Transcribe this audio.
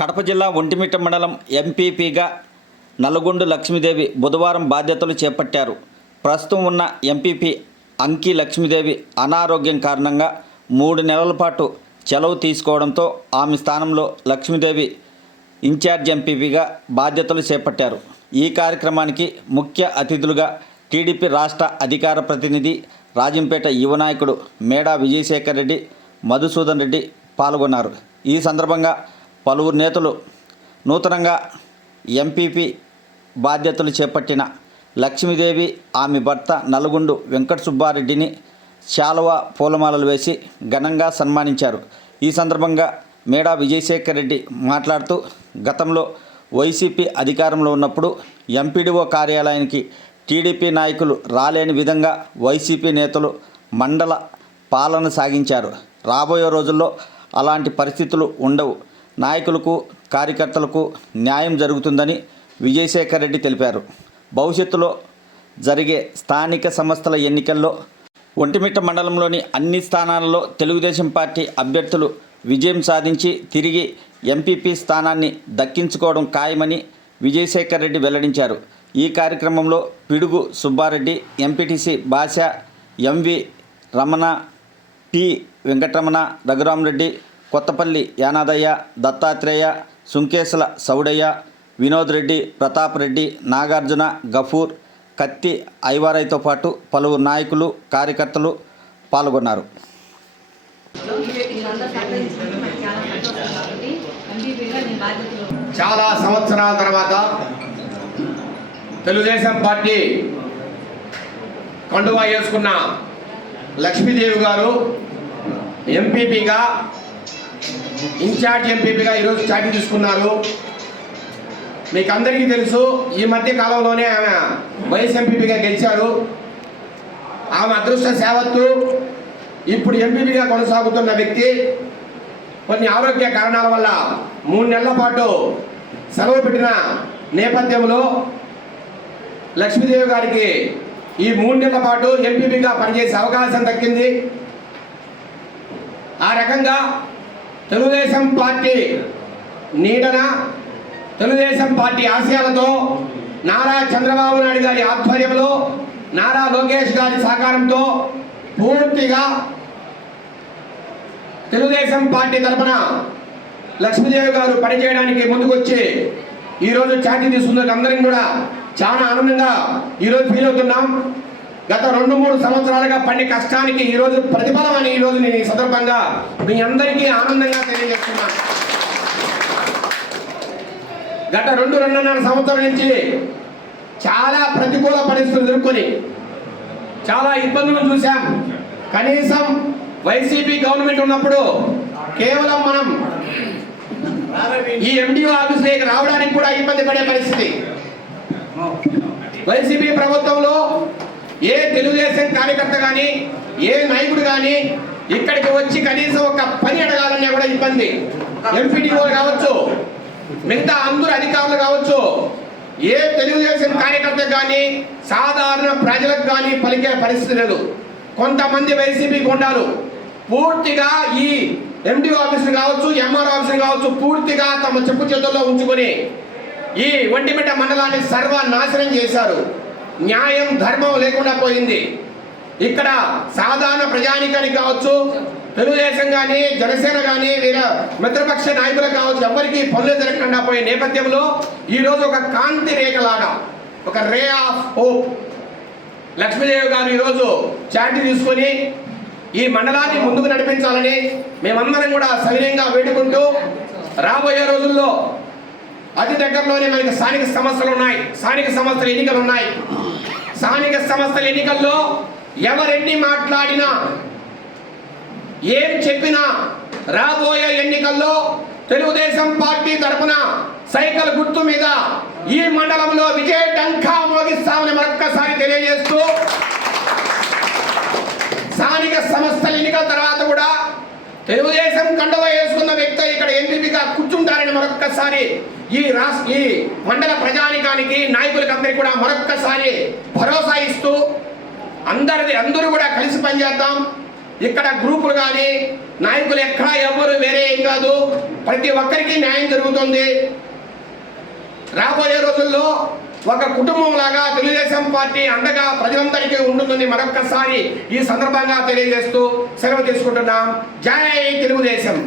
కడప జిల్లా ఒంటిమిట్ట మండలం ఎంపీపీగా నల్గొండ లక్ష్మీదేవి బుధవారం బాధ్యతలు చేపట్టారు. ప్రస్తుతం ఉన్న ఎంపీపీ అంకి లక్ష్మీదేవి అనారోగ్యం కారణంగా మూడు నెలల పాటు సెలవు తీసుకోవడంతో ఆమె స్థానంలో లక్ష్మీదేవి ఇన్ఛార్జ్ ఎంపీపీగా బాధ్యతలు చేపట్టారు. ఈ కార్యక్రమానికి ముఖ్య అతిథులుగా టీడీపీ రాష్ట్ర అధికార ప్రతినిధి రాజంపేట యువ నాయకుడు మేడా విజయశేఖర్ రెడ్డి మధుసూదన్ రెడ్డి పాల్గొన్నారు. ఈ సందర్భంగా పలువురు నేతలు నూతనంగా ఎంపీపీ బాధ్యతలు చేపట్టిన లక్ష్మీదేవి ఆమె భర్త నల్గొండు వెంకట సుబ్బారెడ్డిని శాలువ పూలమాలలు వేసి ఘనంగా సన్మానించారు. ఈ సందర్భంగా మేడా విజయశేఖర్ రెడ్డి మాట్లాడుతూ గతంలో వైసీపీ అధికారంలో ఉన్నప్పుడు ఎంపీడీఓ కార్యాలయానికి టీడీపీ నాయకులు రాలేని విధంగా వైసీపీ నేతలు మండల పాలన సాగించారు. రాబోయే రోజుల్లో అలాంటి పరిస్థితులు ఉండవు. నాయకులకు కార్యకర్తలకు న్యాయం జరుగుతుందని విజయశేఖర్ రెడ్డి తెలిపారు. భవిష్యత్తులో జరిగే స్థానిక సంస్థల ఎన్నికల్లో ఒంటిమిట్ట మండలంలోని అన్ని స్థానాలలో తెలుగుదేశం పార్టీ అభ్యర్థులు విజయం సాధించి తిరిగి ఎంపీపీ స్థానాన్ని దక్కించుకోవడం ఖాయమని విజయశేఖర్ రెడ్డి వెల్లడించారు. ఈ కార్యక్రమంలో Pidugu Subbareddy MPTC Basha MV Ramana P Venkataramana Raghuramareddy Kothapalli Yanadaiah Dattatreya Sunkesula Soudaiah Vinod Reddy Pratap Reddy Nagarjuna Gafoor Katti ఐవారైతో పాటు పలువురు నాయకులు కార్యకర్తలు పాల్గొన్నారు. చాలా చాలా సంవత్సరాల తర్వాత తెలుగుదేశం పార్టీ కండువా వేసుకున్న లక్ష్మీదేవి గారు ఎంపీపీగా ఇన్ఛార్జ్ ఎంపీపీగా ఈరోజు చాటి తీసుకున్నారు. మీకు అందరికీ తెలుసు ఈ మధ్య కాలంలోనే ఆమె వైఎస్ ఎంపీపీగా గెలిచారు. ఆమె అదృష్ట సేవత్తు ఇప్పుడు ఎంపీపీగా కొనసాగుతున్న వ్యక్తి. కొన్ని ఆరోగ్య కారణాల వల్ల మూడు నెలల పాటు సెలవు పెట్టిన నేపథ్యంలో లక్ష్మీదేవి గారికి ఈ మూడు నెలల పాటు ఎంపీపీగా పనిచేసే అవకాశం దక్కింది. ఆ రకంగా తెలుగుదేశం పార్టీ నీడన తెలుగుదేశం పార్టీ ఆశయాలతో నారా చంద్రబాబు నాయుడు గారి ఆధ్వర్యంలో నారా లోకేష్ గారి సహకారంతో పూర్తిగా తెలుగుదేశం పార్టీ తరఫున లక్ష్మీదేవి గారు పనిచేయడానికి ముందుకొచ్చి ఈరోజు ఛాతీ తీసుకున్న అందరం కూడా చాలా ఆనందంగా ఈరోజు ఫీల్ అవుతున్నాం. గత రెండు మూడు సంవత్సరాలుగా పడిన కష్టానికి ఈరోజు ప్రతిఫలం అని ఈరోజు నేను ఈ సందర్భంగా మీ అందరికీ ఆనందంగా తెలియజేస్తున్నాను. గత రెండు రెండున్నర సంవత్సరం నుంచి చాలా ప్రతికూల పరిస్థితులు ఎదుర్కొని చాలా ఇబ్బందులు చూశాం. కనీసం వైసీపీ గవర్నమెంట్ ఉన్నప్పుడు కేవలం మనం ఈ ఎండిఓ ఆఫీస్లోకి రావడానికి కూడా ఇబ్బంది పడే పరిస్థితి. వైసీపీ ప్రభుత్వంలో ఏ తెలుగుదేశం కార్యకర్త కానీ ఏ నాయకుడు కానీ ఇక్కడికి వచ్చి కనీసం ఒక పని అడగాలన్నా కూడా ఇబ్బంది. ఎంపీడీఓ కావచ్చు మిగతా అందరు అధికారులు కావచ్చు ఏ తెలుగుదేశం కార్యకర్త కానీ సాధారణ ప్రజలకు కానీ పలికే పరిస్థితి లేదు. కొంతమంది వైసీపీ గుండాలు పూర్తిగా ఈ ఎండి ఆఫీసులు కావచ్చు ఎంఆర్ ఆఫీసులు కావచ్చు పూర్తిగా తమ చెప్పు చేతుల్లో ఉంచుకొని ఈ ఒంటిమిట్ట మండలాన్ని సర్వనాశనం చేశారు. న్యాయం ధర్మం లేకుండా పోయింది. ఇక్కడ సాధారణ ప్రజానికానికి కావచ్చు తెలుగుదేశం కానీ జనసేన కానీ వీళ్ళ మిత్రపక్ష నాయకులు కావచ్చు ఎవరికి పనులు జరగకుండా పోయే నేపథ్యంలో ఈరోజు ఒక కాంతి రేఖలాగా ఒక రే ఆఫ్ హోప్. లక్ష్మీదేవి గారు ఈరోజు చాటి తీసుకొని ఈ మండలాన్ని ముందుకు నడిపించాలని మేమందరం కూడా సవినయంగా వేడుకుంటూ రాబోయే రోజుల్లో అతి దగ్గరలోనే మనకి స్థానిక సమస్యలు ఉన్నాయి. స్థానిక సమస్యలు ఎన్నికలు ఉన్నాయి. స్థానిక సంస్థల ఎన్నికల్లో ఎవరెన్ని మాట్లాడినా ఏం చెప్పినా రాబోయే ఎన్నికల్లో తెలుగుదేశం పార్టీ తరపున సైకిల్ గుర్తు మీద ఈ మండలంలో విజయ డంకా మోగిస్తామని మరొక్కసారి తెలియజేస్తూ స్థానిక సంస్థల ఎన్నికల తర్వాత తెలుగుదేశం కండవ వేసుకున్న వ్యక్తి ఇక్కడ ఎంపీగా కూర్చుంటారని మరొక్కసారి ఈ రాష్ట్ర ఈ మండల ప్రజానికానికి నాయకులకి అందరికీ కూడా మరొక్కసారి భరోసా ఇస్తూ అందరిది అందరూ కూడా కలిసి పనిచేద్దాం. ఇక్కడ గ్రూపులు కానీ నాయకులు ఎక్కడా ఎవరు వేరే ఏం కాదు. ప్రతి ఒక్కరికి న్యాయం జరుగుతుంది. రాబోయే రోజుల్లో ఒక కుటుంబం లాగా తెలుగుదేశం పార్టీ అండగా ప్రజలందరికీ ఉంటుందని మరొక్కసారి ఈ సందర్భంగా తెలియజేస్తూ సెలవు తీసుకుంటున్నాం. జై తెలుగుదేశం.